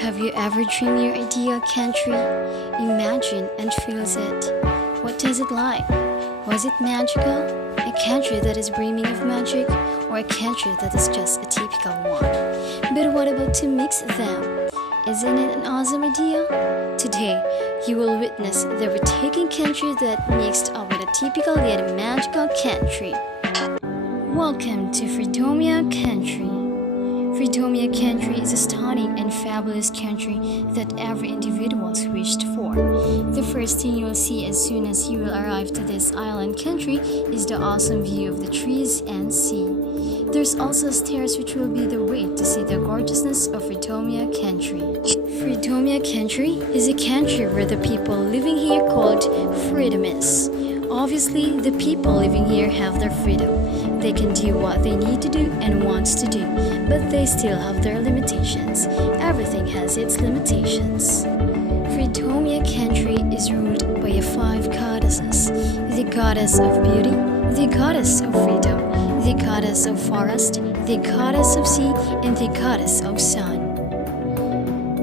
Have you ever dreamed your ideal country? Imagine and feels it. What does it like? Was it magical? A country that is brimming of magic, or a country that is just a typical one? But what about to mix them? Isn't it an awesome idea? Today, you will witness the breathtaking country that mixed up with a typical yet magical country. Welcome to Freedomia Country. Freedomia Country is a stunning and fabulous country that every individual wished for. The first thing you will see as soon as you will arrive to this island country is the awesome view of the trees and sea. There's also stairs which will be the way to see the gorgeousness of Freedomia Country. Freedomia Country is a country where the people living here called freedomists. Obviously, the people living here have their freedom. They can do what they need to do and wants to do, but they still have their limitations. Everything has its limitations. Freedomia Country is ruled by 5 goddesses: the goddess of beauty, the goddess of freedom, the goddess of forest, the goddess of sea, and the goddess of sun.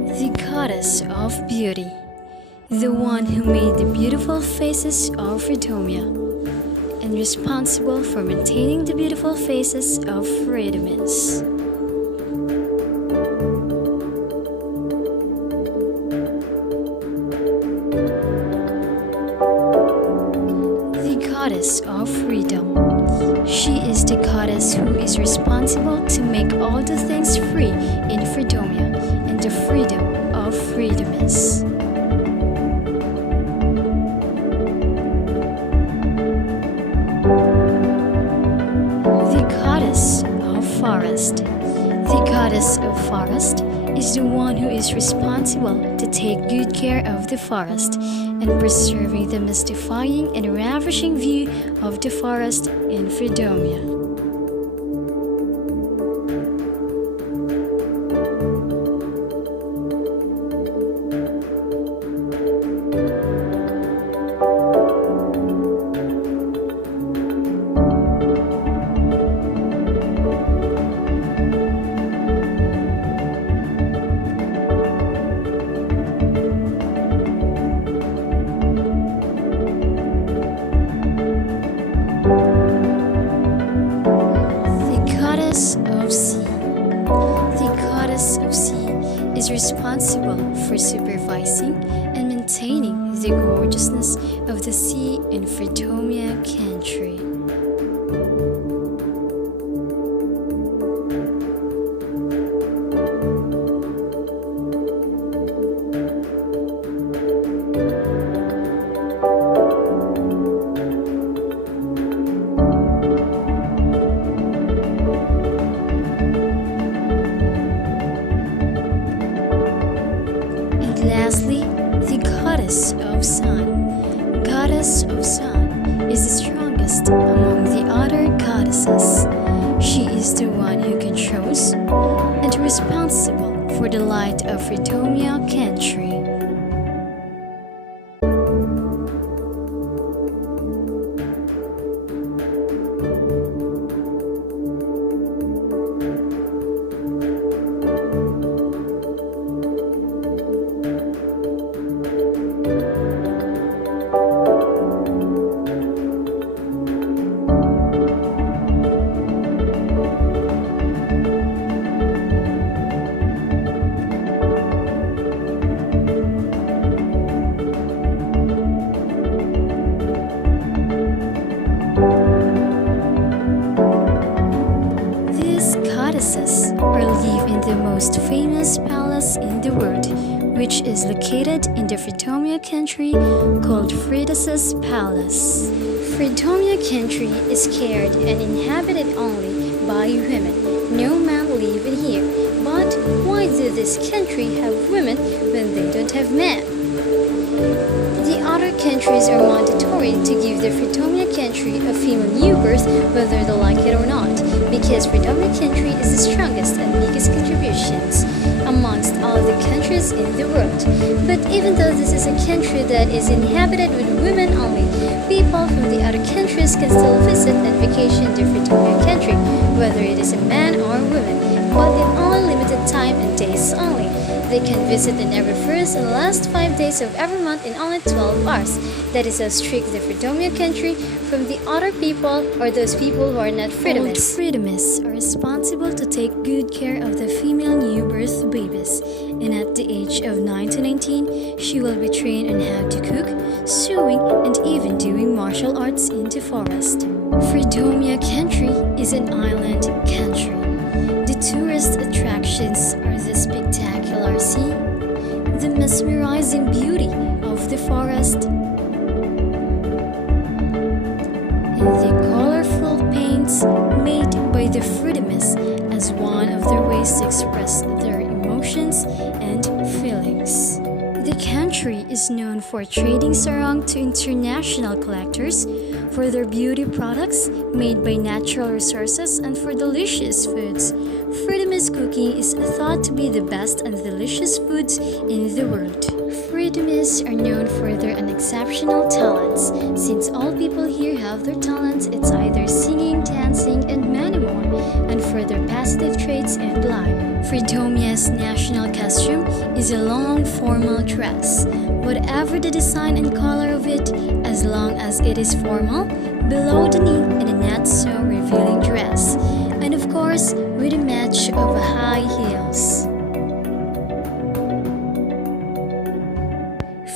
The goddess of beauty, the one who made the beautiful faces of Freedomia, and responsible for maintaining the beautiful faces of freedomists. The goddess of freedom. She is the goddess who is responsible to make all the things free in Freedomia and the freedom of freedomists. Forest. The goddess of forest is the one who is responsible to take good care of the forest and preserving the mystifying and ravishing view of the forest in Freedomia. Of sea. The goddess of sea is responsible for supervising and maintaining the gorgeousness of the sea in Freedomia Country. Lastly, the goddess of sun. Goddess of sun is the strongest among the other goddesses. She is the one who controls and responsible for the light of Freedomia Country. Goddesses live in the most famous palace in the world, which is located in the Freedomia Country called Freedom's Palace. Freedomia Country is cared and inhabited only by women. No men live in here. But why do this country have women when they don't have men? The other countries are mandatory to give the Freedomia Country a female new birth whether they like it or not, because Freedomia Country is the strongest and biggest contributions amongst all the countries in the world. But even though this is a country that is inhabited with women only, people from the other countries can still visit and vacation the Freedomia Country, whether it is a man or woman. but in only limited time and days only. They can visit in every first and last 5 days of every month in only 12 hours. That is how strict the Freedomia country from the other people or those people who are not freedomists. Freedomists are responsible to take good care of the female new birth babies, and at the age of 9 to 19, she will be trained on how to cook, sewing, and even doing martial arts in the forest. Freedomia country is an island country. The tourist attractions are the spectacular sea, the mesmerizing beauty of the forest, and the colorful paints made by the Freedomists as one of their ways to express their emotions and feelings. The country is known for trading sarong to international collectors, for their beauty products made by natural resources, and for delicious foods. Freedomist cooking is thought to be the best and delicious foods in the world. Freedomists are known for their unexceptional talents. Since all people here have their talents, it's either singing, dancing, and many more, and for their positive traits and life. Freedomia's national costume is a long formal dress. Whatever the design and color of it, as long as it is formal, below the knee and a not so revealing dress. And of course, with a match of high heels.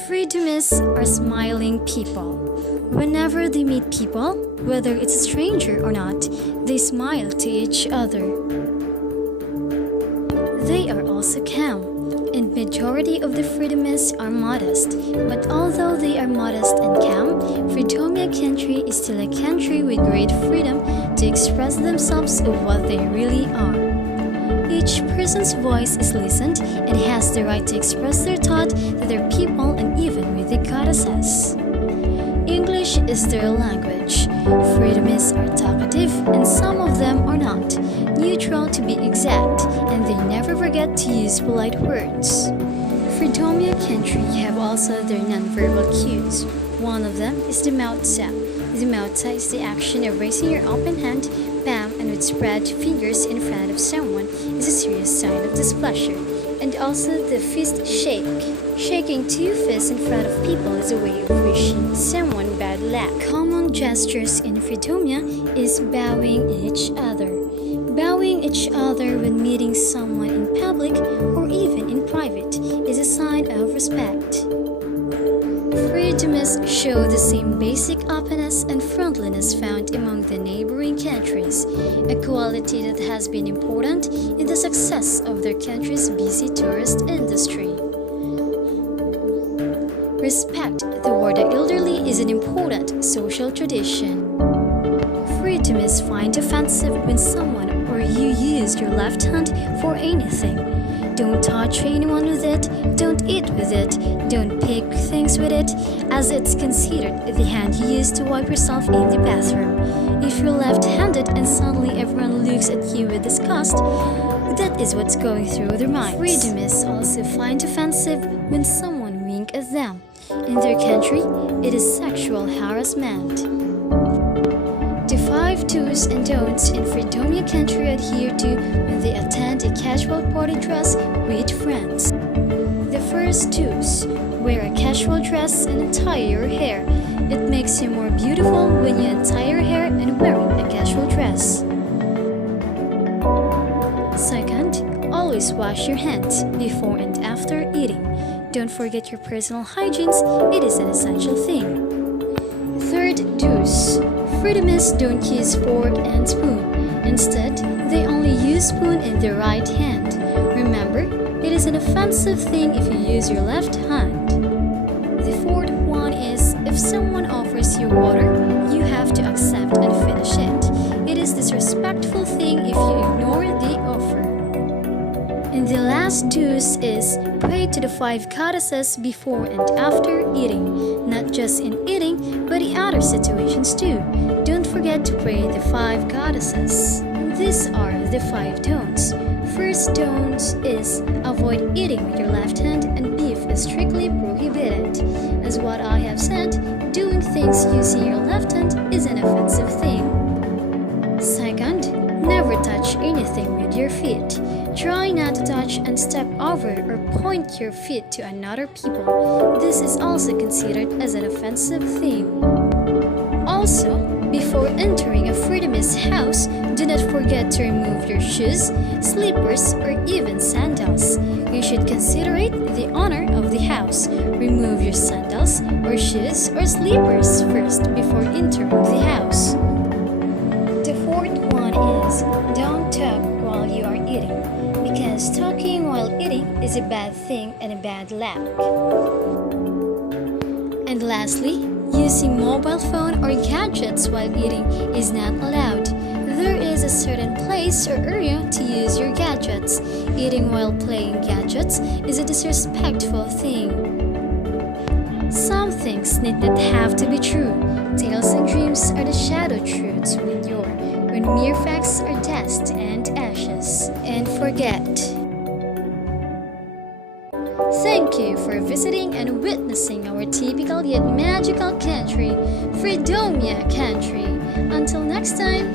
Freedomists are smiling people. Whenever they meet people, whether it's a stranger or not, they smile to each other. They are also calm, and majority of the Freedomists are modest. But although they are modest and calm, Freedomia country is still a country with great freedom to express themselves of what they really are. Each person's voice is listened and has the right to express their thought to their people and even with the goddesses. English is their language. Freedomists are talkative and some of them are not, neutral to be exact, and they never forget to use polite words. Freedomia country have also their nonverbal cues. One of them is the mouth sound. The mouth sound is the action of raising your open hand, palm, and with spread fingers in front of someone is a serious sign of displeasure. And also the fist shake. Shaking two fists in front of people is a way of wishing someone bad luck. Common gestures in Freedomia is bowing each other. Bowing each other when meeting someone in public or even in private is a sign of respect. Freedomists show the same basic openness and friendliness found among the neighboring countries, a quality that has been important in the success of their country's busy tourist industry. Respect toward the elderly is an important social tradition. Freedomists find offensive when someone or you use your left hand for anything. Don't touch anyone with it, don't eat with it, don't pick things with it, as it's considered the hand you use to wipe yourself in the bathroom. If you're left-handed and suddenly everyone looks at you with disgust, that is what's going through their minds. Freedomists also find offensive when someone winks at them. In their country, it is sexual harassment. The 5 do's and don'ts in Freedomia country adhere to when they attend a casual party dress with friends. The first do's: wear a casual dress and untie your hair. It makes you more beautiful when you untie your hair and wearing a casual dress. Second, always wash your hands before and after eating. Don't forget your personal hygiene, it is an essential thing. Third do's: Freedomists don't use fork and spoon. Instead, they only use spoon in their right hand. Remember, it is an offensive thing if you use your left hand. The fourth one is, if someone offers you water, you have to accept and finish it. It is disrespectful thing if you ignore the offer. And the last do's is, pray to the 5 goddesses before and after eating, not just in eating, but in other situations too. Don't forget to pray the 5 goddesses. These are the 5 don'ts. First don't is, avoid eating with your left hand, and beef is strictly prohibited. As what I have said, doing things using your left hand is an offensive thing. Second, never touch anything with your feet. Try not to touch and step over or point your feet to another people. This is also considered as an offensive thing. Also, before entering a freedomist house, do not forget to remove your shoes, slippers, or even sandals. You should considerate the owner of the house. Remove your sandals or shoes or slippers first before entering the house. The fourth one is don't talk while you are eating, because talking while eating is a bad thing and a bad luck. And lastly, using mobile phone or gadgets while eating is not allowed. There is a certain place or area to use your gadgets. Eating while playing gadgets is a disrespectful thing. Some things need not have to be true. Tales and dreams are the shadow truths when mere facts are dust and ashes. And forget. Thank you for visiting and witnessing our typical yet magical country, Freedomia country. Until next time.